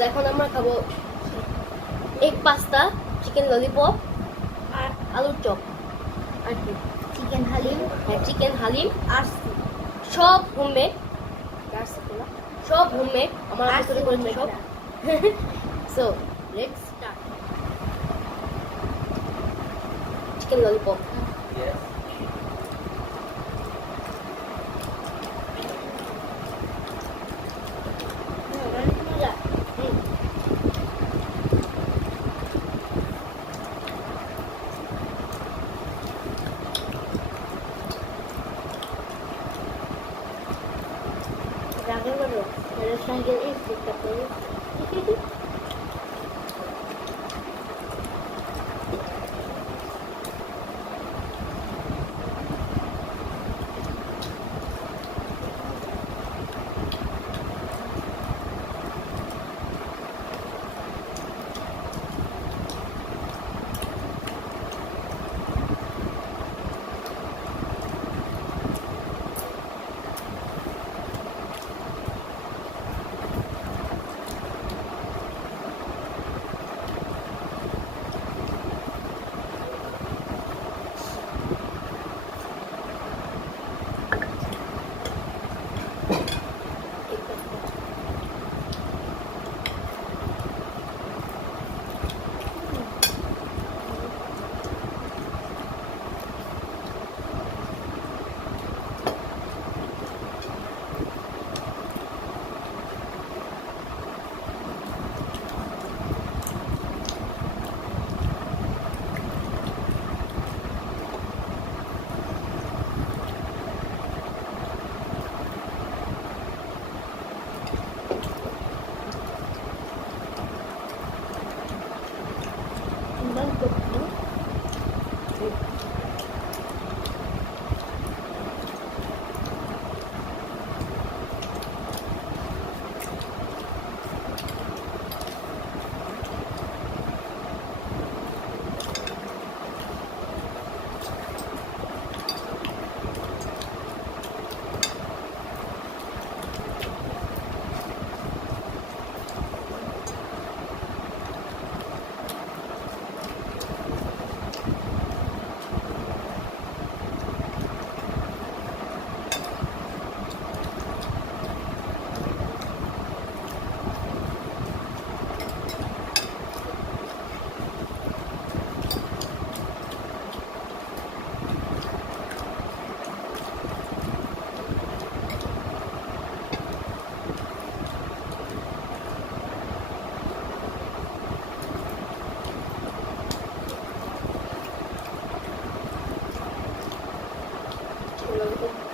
এখন আমরা খাবো এগ পাস্তা, চিকেন ললিপপ আর আলুর চপ আর কি চিকেন হালিম হ্যাঁ চিকেন হালিম আর সব হোমমেড সব হোমমেড আমার আর আম্মু তৈরি করেছে সব so let's start chicken lollipop Yes. অনেক মজা। রাগে বলো মেরে সঙ্গে এই ফুটটা করে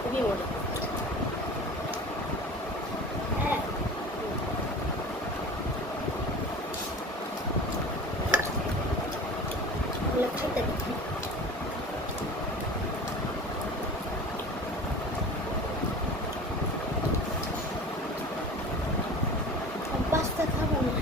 খুবই মজা হ্যাঁ খেতে পাস্তা খাবো না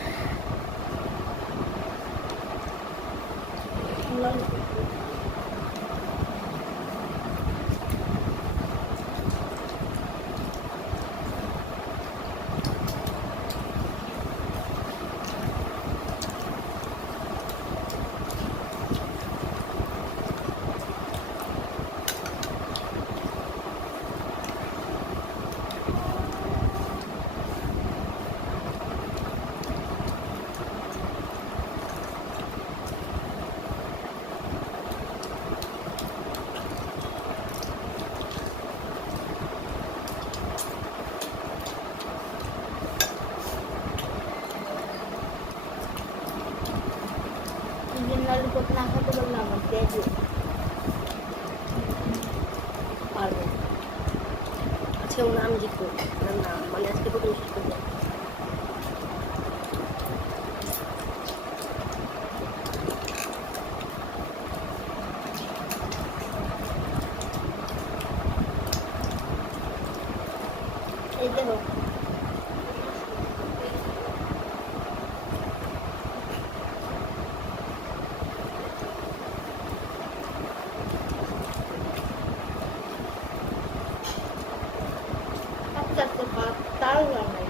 ললিপপ না খেতে বললো আমার পেঁয়াজু পারবো আজকে ওর নাম জিতবো না মানে আজকে প্রথম শেষ করবো এই দেখো আস্তে আস্তে তাও জানাই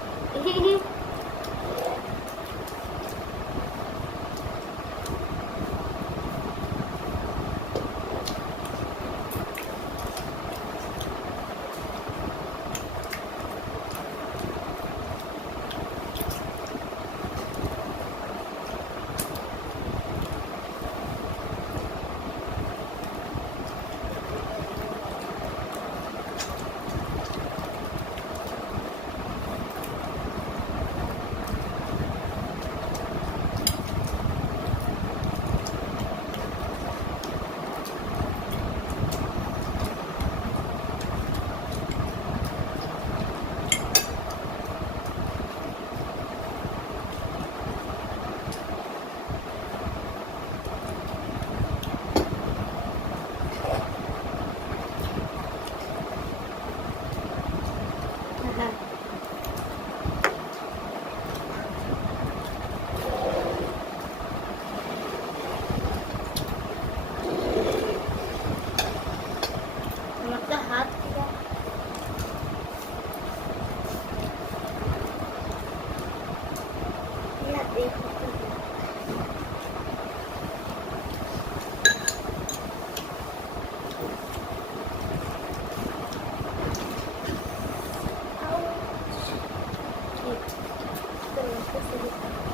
এই পাস্তা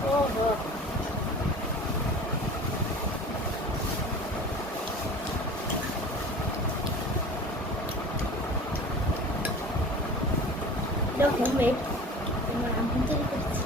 ওহো এটা হোমমেড আমার আম্মু তৈরি করেছে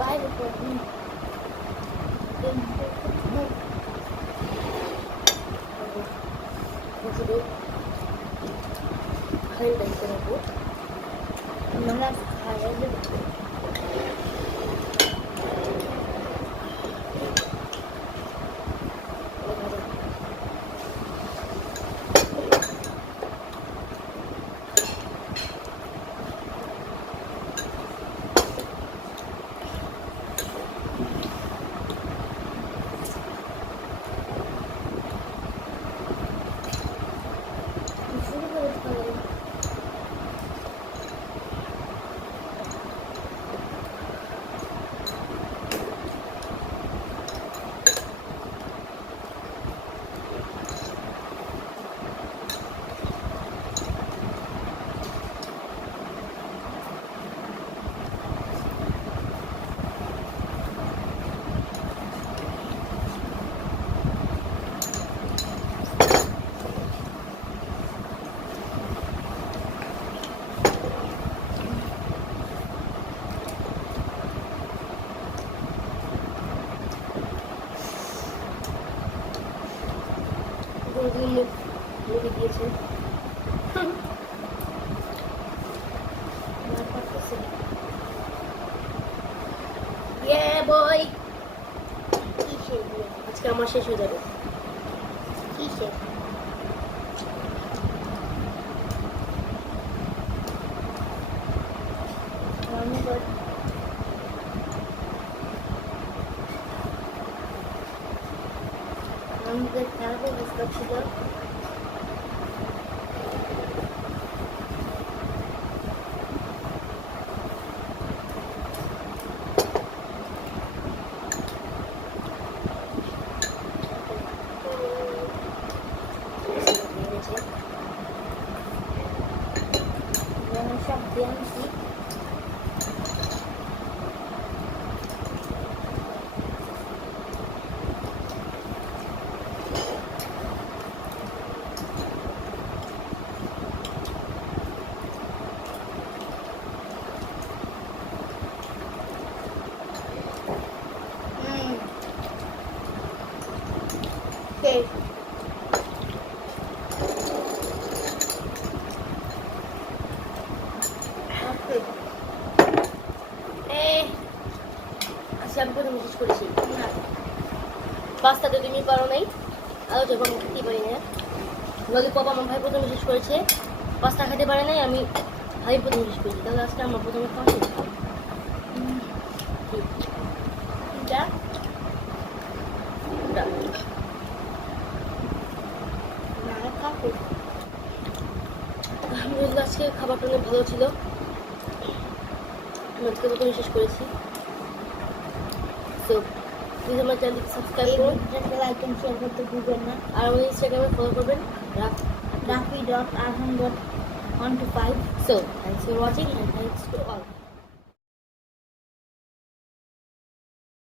বাইরে পড়ি খাই তাই করবো আমরা খাইয়ে দেব শুরু করে খাওয়া কোনদিন মুখে দিয়েছে আমার পারতেছে ইয়ে বই কিসে দিয়ে আজকে আমার শেষ হয়ে যাবে কিসে রান্না করে আমাদের খারাপ অবস্থা ছিল সব দিয়ে আনছি Okay. আচ্ছা আমি প্রথমে শেষ করেছি পাস্তাতে তুমি পারো নাই আরও যখন আমি খেতে পারি না ললিপপ আমার ভাই প্রথমে শেষ করেছে পাস্তা খেতে পারে নাই আমি আমি প্রথমে শেষ করেছি, তাহলে আজকে আমরা প্রথমে খাওয়া শেষ করব। এটা না কাকু আলহামদুলিল্লাহ আজকে খাবারটা অনেক ভালো ছিল। আমি আজকে প্রথমে শেষ করেছি। সো প্লিজ আমার চ্যানেলটি সাবস্ক্রাইব করুন লাইক এন্ড শেয়ার করতে ভুলবেন না। আর আমাদের ইনস্টাগ্রামে ফলো করবেন। Rafi.arham.125 So thanks for watching and thanks to all.